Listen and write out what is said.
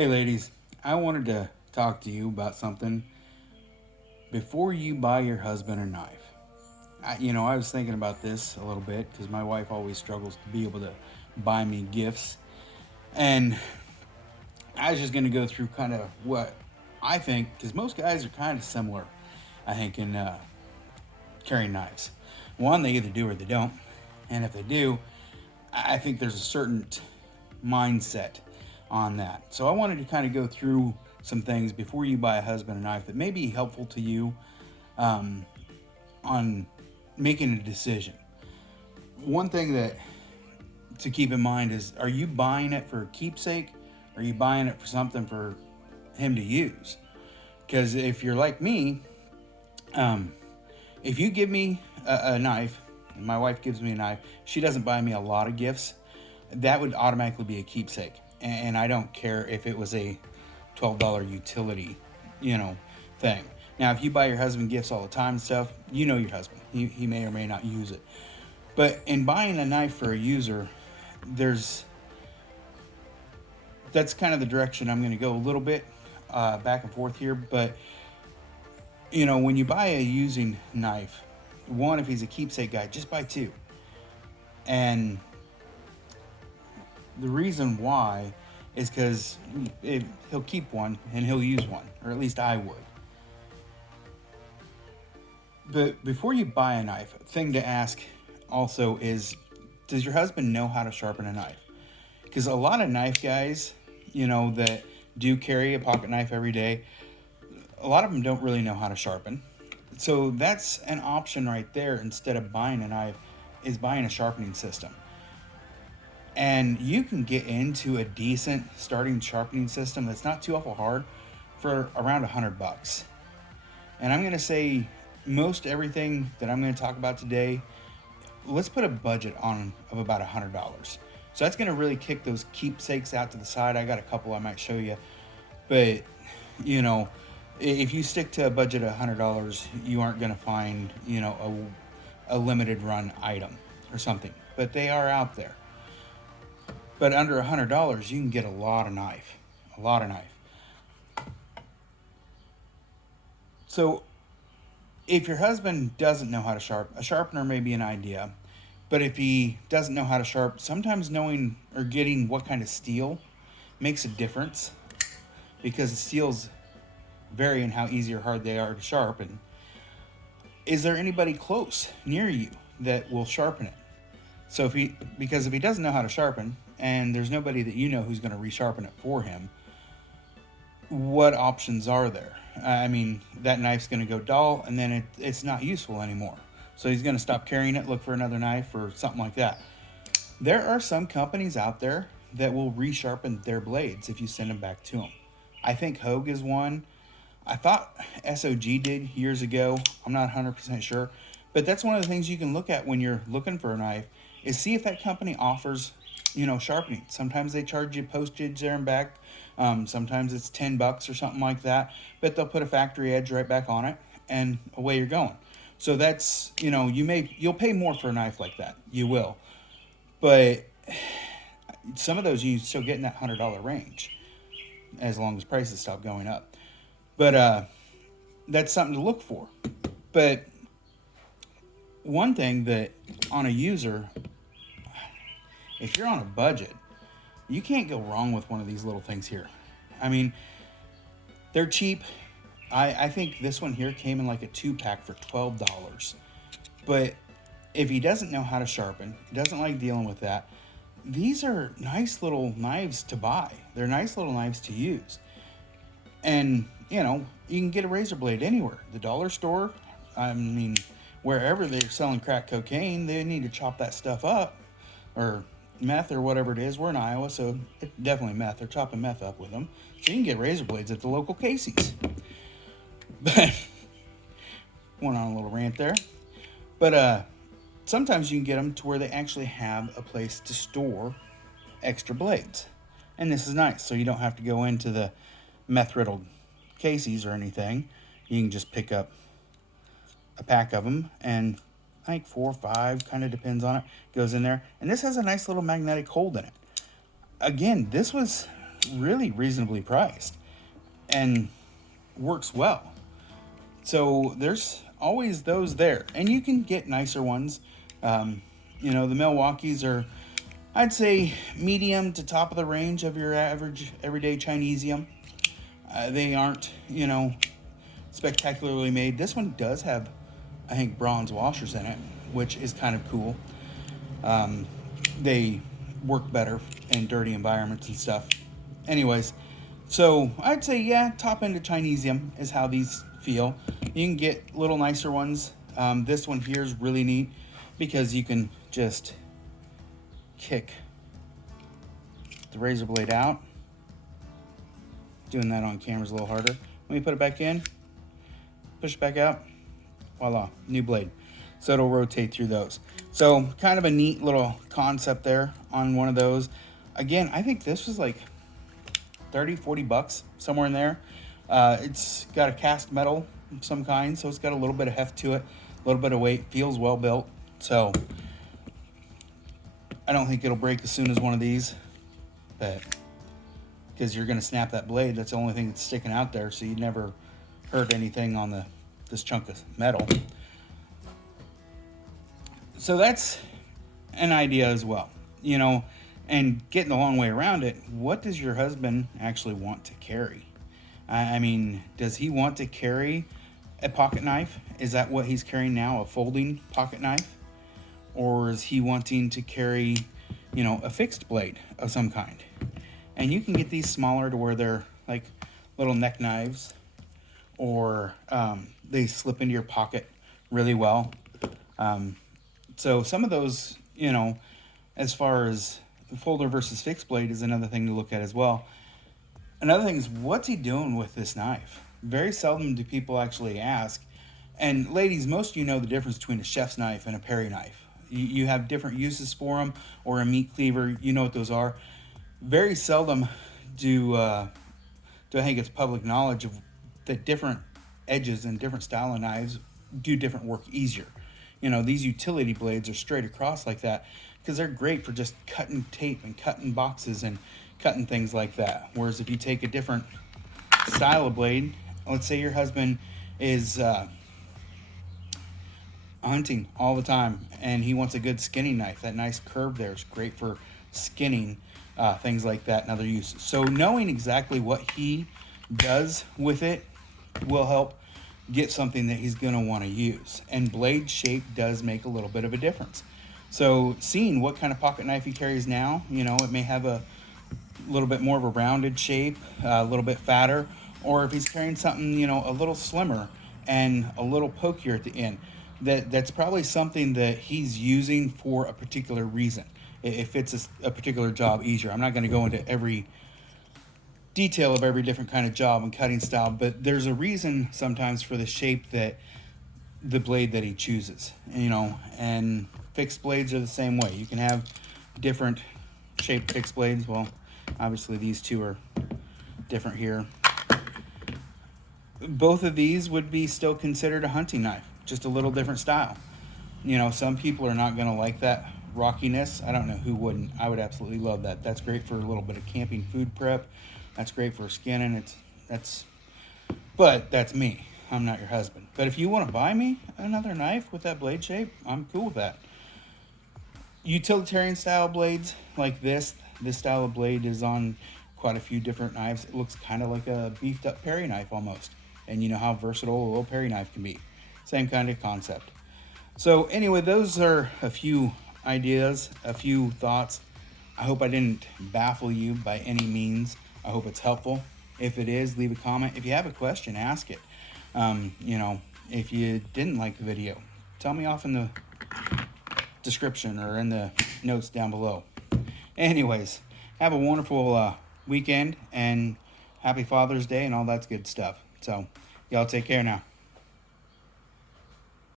Hey, ladies, I wanted to talk to you about something before you buy your husband a knife. I was thinking about this a little bit because my wife always struggles to be able to buy me gifts. And I was just going to go through kind of what I think, because most guys are kind of similar, I think, in carrying knives. One, they either do or they don't. And if they do, I think there's a certain mindset on that. So I wanted to kind of go through some things before you buy a husband a knife that may be helpful to you on making a decision. One thing that to keep in mind is, are you buying it for keepsake? Or are you buying it for something for him to use? Because if you're like me, um, if you give me a knife, and my wife gives me a knife, she doesn't buy me a lot of gifts, that would automatically be a keepsake. And I don't care if it was a $12 utility, you know, thing. Now, if you buy your husband gifts all the time and stuff, you know your husband. He may or may not use it. But in buying a knife for a user, there's that's kind of the direction I'm going to go a little bit back and forth here. But when you buy a using knife, one, if he's a keepsake guy, just buy two. And the reason why is because he'll keep one and he'll use one, or at least I would. But before you buy a knife, thing to ask also is, does your husband know how to sharpen a knife? Because a lot of knife guys, that do carry a pocket knife every day, a lot of them don't really know how to sharpen. So that's an option right there. Instead of buying a knife, is buying a sharpening system. And you can get into a decent starting sharpening system that's not too awful hard for around $100. And I'm going to say most everything that I'm going to talk about today, let's put a budget on of about $100. So that's going to really kick those keepsakes out to the side. I got a couple I might show you. But, if you stick to a budget of $100, you aren't going to find, a limited run item or something. But they are out there. But under $100, you can get a lot of knife. A lot of knife. So if your husband doesn't know how to sharpen, a sharpener may be an idea. But if he doesn't know how to sharpen, sometimes knowing or getting what kind of steel makes a difference, because the steels vary in how easy or hard they are to sharpen. Is there anybody close near you that will sharpen it? So because if he doesn't know how to sharpen, and there's nobody that you know who's going to resharpen it for him, what options are there? I mean, that knife's going to go dull, and then it's not useful anymore. So he's going to stop carrying it, look for another knife or something like that. There are some companies out there that will resharpen their blades if you send them back to them. I think Hogue is one. I thought SOG did years ago. I'm not 100% sure. But that's one of the things you can look at when you're looking for a knife, is see if that company offers, sharpening. Sometimes they charge you postage there and back. Sometimes it's $10 or something like that. But they'll put a factory edge right back on it, and away you're going. So that's, you'll pay more for a knife like that. You will. But some of those you still get in that $100 range, as long as prices stop going up. But that's something to look for. But one thing that on a user, if you're on a budget, you can't go wrong with one of these little things here. I mean, they're cheap. I think this one here came in like a 2-pack for $12. But if he doesn't know how to sharpen, he doesn't like dealing with that, these are nice little knives to buy. They're nice little knives to use. And, you can get a razor blade anywhere. The dollar store, I mean, wherever they're selling crack cocaine, they need to chop that stuff up. Or meth or whatever it is. We're in Iowa, so it's definitely meth. They're chopping meth up with them. So you can get razor blades at the local Casey's. But went on a little rant there. But sometimes you can get them to where they actually have a place to store extra blades. And this is nice, so you don't have to go into the meth-riddled Casey's or anything. You can just pick up a pack of them, and I think 4 or 5, kind of depends on it, goes in there. And this has a nice little magnetic hold in it. Again, this was really reasonably priced and works well. So there's always those there, and you can get nicer ones. Um, the Milwaukee's are, I'd say, medium to top of the range of your average everyday Chinesium. They aren't, spectacularly made. This one does have, I think, bronze washers in it, which is kind of cool. They work better in dirty environments and stuff. Anyways, so I'd say, yeah, top end of Chinesium is how these feel. You can get little nicer ones. This one here is really neat because you can just kick the razor blade out. Doing that on camera is a little harder. Let me put it back in, push it back out, voila, new blade. So it'll rotate through those. So kind of a neat little concept there on one of those. Again, I think this was like 30-40 bucks, somewhere in there. It's got a cast metal of some kind, so it's got a little bit of heft to it, a little bit of weight, feels well built. So I don't think it'll break as soon as one of these, but because you're going to snap that blade, that's the only thing that's sticking out there, so you never hurt anything on this chunk of metal. So that's an idea as well, and getting the long way around it. What does your husband actually want to carry? I mean, does he want to carry a pocket knife? Is that what he's carrying now, a folding pocket knife? Or is he wanting to carry, a fixed blade of some kind? And you can get these smaller to where they're like little neck knives, or they slip into your pocket really well. So some of those, as far as folder versus fixed blade is another thing to look at as well. Another thing is, what's he doing with this knife? Very seldom do people actually ask. And ladies, most of you know the difference between a chef's knife and a Perry knife. You have different uses for them, or a meat cleaver, you know what those are. Very seldom do I think it's public knowledge of that different edges and different style of knives do different work easier. These utility blades are straight across like that because they're great for just cutting tape and cutting boxes and cutting things like that. Whereas if you take a different style of blade, let's say your husband is hunting all the time and he wants a good skinning knife, that nice curve there is great for skinning things like that and other uses. So knowing exactly what he does with it will help get something that he's going to want to use. And blade shape does make a little bit of a difference. So seeing what kind of pocket knife he carries now, it may have a little bit more of a rounded shape, a little bit fatter, or if he's carrying something, a little slimmer and a little pokier at the end, that's probably something that he's using for a particular reason. It fits a particular job easier. I'm not going to go into every detail of every different kind of job and cutting style, but there's a reason sometimes for the shape that the blade that he chooses, and fixed blades are the same way. You can have different shaped fixed blades. Well, obviously these two are different here. Both of these would be still considered a hunting knife, just a little different style. Some people are not going to like that rockiness. I don't know who wouldn't. I would absolutely love that. That's great for a little bit of camping food prep. That's great for skinning. But that's me. I'm not your husband. But if you want to buy me another knife with that blade shape, I'm cool with that. Utilitarian style blades like this style of blade is on quite a few different knives. It looks kind of like a beefed up Perry knife almost. And you know how versatile a little Perry knife can be. Same kind of concept. So anyway, those are a few ideas, a few thoughts. I hope I didn't baffle you by any means. I hope it's helpful. If it is, leave a comment. If you have a question, ask it. If you didn't like the video, tell me off in the description or in the notes down below. Anyways, have a wonderful weekend and happy Father's Day and all that good stuff. So y'all take care now.